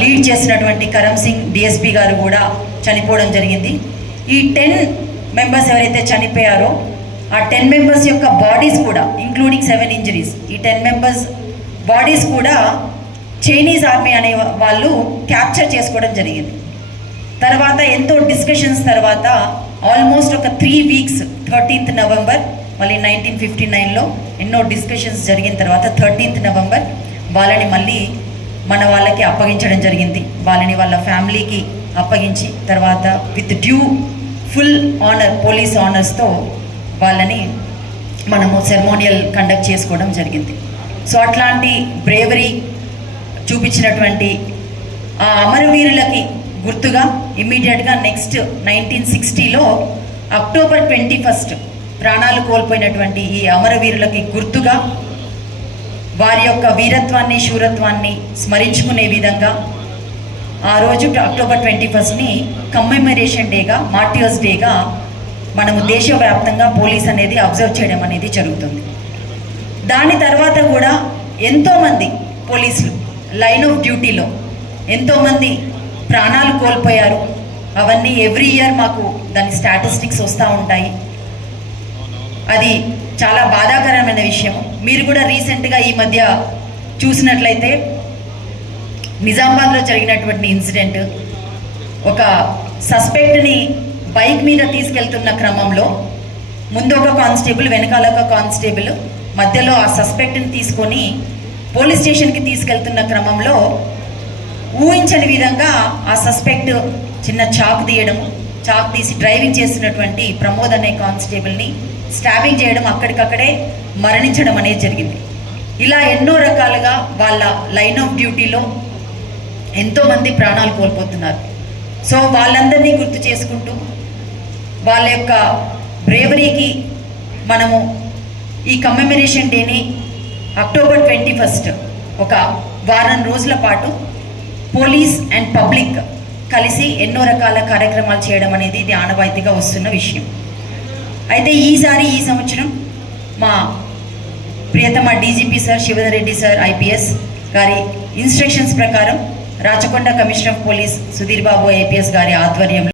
Lead చేసినటువంటి Karam Singh DSP గారు కూడా చనిపోవడం జరిగింది. ఈ టెన్ మెంబర్స్ ఎవరైతే చనిపోయారో ఆ టెన్ మెంబర్స్ యొక్క బాడీస్ కూడా ఇంక్లూడింగ్ సెవెన్ ఇంజరీస్ ఈ టెన్ మెంబర్స్ బాడీస్ కూడా చైనీస్ ఆర్మీ అనే వాళ్ళు క్యాప్చర్ చేసుకోవడం జరిగింది. తర్వాత ఎంతో డిస్కషన్స్ తర్వాత ఆల్మోస్ట్ ఒక త్రీ వీక్స్ థర్టీన్త్ నవంబర్ మళ్ళీ నైన్టీన్ ఫిఫ్టీ నైన్లో ఎన్నో డిస్కషన్స్ జరిగిన తర్వాత థర్టీన్త్ నవంబర్ వాళ్ళని మళ్ళీ మన వాళ్ళకి అప్పగించడం జరిగింది. వాళ్ళని వాళ్ళ ఫ్యామిలీకి అప్పగించి తర్వాత with due full honour police ఆనర్స్తో వాళ్ళని మనము సెరమోనియల్ కండక్ట్ చేసుకోవడం జరిగింది. సో అట్లాంటి బ్రేవరీ చూపించినటువంటి ఆ అమరవీరులకి గుర్తుగా ఇమ్మీడియట్గా నెక్స్ట్ నైన్టీన్ సిక్స్టీలో అక్టోబర్ ట్వంటీ ఫస్ట్ ప్రాణాలు కోల్పోయినటువంటి ఈ అమరవీరులకి గుర్తుగా వారి యొక్క వీరత్వాన్ని శూరత్వాన్ని స్మరించుకునే విధంగా ఆ రోజు అక్టోబర్ ట్వంటీ ఫస్ట్ని కమ్మెమరేషన్ డేగా మార్టియర్స్ డేగా మనము దేశవ్యాప్తంగా పోలీస్ అనేది అబ్జర్వ్ చేయడం అనేది జరుగుతుంది. దాని తర్వాత కూడా ఎంతోమంది పోలీసులు లైన్ ఆఫ్ డ్యూటీలో ఎంతోమంది ప్రాణాలు కోల్పోయారు. అవన్నీ ఎవ్రీ ఇయర్ మాకు దాని స్టాటిస్టిక్స్ వస్తూ ఉంటాయి. అది చాలా బాధాకరమైన విషయం మీరు కూడా రీసెంట్గా ఈ మధ్య చూసినట్లయితే నిజామాబాద్లో జరిగినటువంటి ఇన్సిడెంట్ ఒక సస్పెక్ట్ని బైక్ మీద తీసుకెళ్తున్న క్రమంలో ముందు ఒక కానిస్టేబుల్ వెనకాల ఒక కానిస్టేబుల్ మధ్యలో ఆ సస్పెక్ట్ని తీసుకొని పోలీస్ స్టేషన్కి తీసుకెళ్తున్న క్రమంలో ఊహించని విధంగా ఆ సస్పెక్ట్ చిన్న చాక్ తీయడం చాక్ తీసి డ్రైవింగ్ చేస్తున్నటువంటి ప్రమోద్ అనే కానిస్టేబుల్ని స్టాబింగ్ చేయడం అక్కడికక్కడే మరణించడం అనేది జరిగింది. ఇలా ఎన్నో రకాలుగా వాళ్ళ లైన్ ఆఫ్ డ్యూటీలో ఎంతోమంది ప్రాణాలు కోల్పోతున్నారు. సో వాళ్ళందరినీ గుర్తు చేసుకుంటూ వాళ్ళ యొక్క బ్రేవరీకి మనము ఈ కమ్మెమరేషన్ డేని అక్టోబర్ ట్వంటీ ఫస్ట్ ఒక వారం రోజుల పాటు పోలీస్ అండ్ పబ్లిక్ కలిసి ఎన్నో రకాల కార్యక్రమాలు చేయడం అనేది ఇది ఆనవాయితీగా వస్తున్న విషయం. అయితే ఈసారి ఈ సంవత్సరం మా ప్రియతమ DGP sir Shivdhar Reddy sir IPS గారి ఇన్స్ట్రక్షన్స్ ప్రకారం Rachakonda commissioner of police Sudhir Babu IPS గారి ఆధ్వర్యంలో